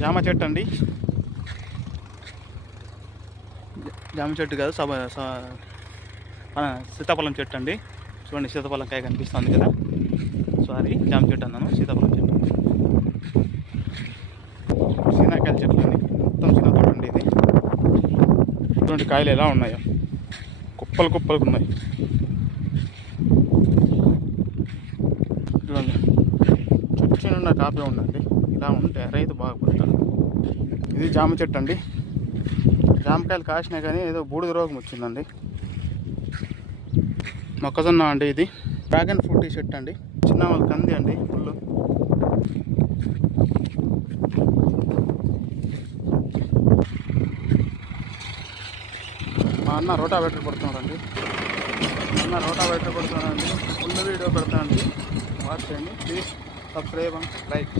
జామ చెట్టు అండి, జామ చెట్టు కాదు సీతాఫలం చెట్టు అండి. చూడండి సీతాఫలం కాయ కనిపిస్తుంది కదా, సారీ జామ చెట్టు అన్నాను, సీతాఫలం చెట్టు. సీనాకాయల చెట్లు అండి, మొత్తం సీనా తోట అండి ఇది. ఇటువంటి కాయలు ఎలా ఉన్నాయో కుప్పలు కుప్పలు ఉన్నాయి. చూడండి చెట్టు నిండా కాపీ ఉందండి. ఇలా ఉంటే రైతు బాగుపడతాడు. ఇది జామ చెట్టు అండి. జామకాయలు కాసినా కానీ ఏదో బూడిద రోగం వచ్చిందండి. మొక్కజొన్న అండి ఇది. డ్రాగన్ ఫ్రూట్ చెట్టు అండి, చిన్న వాళ్ళ కంది అండి ఫుల్. మా అన్న రోటావేటర్ కొడుతున్నాడండి. ఫుల్ వీడియో పెడతానండి, వాచ్ చేయండి ప్లీజ్. Subscribe and like.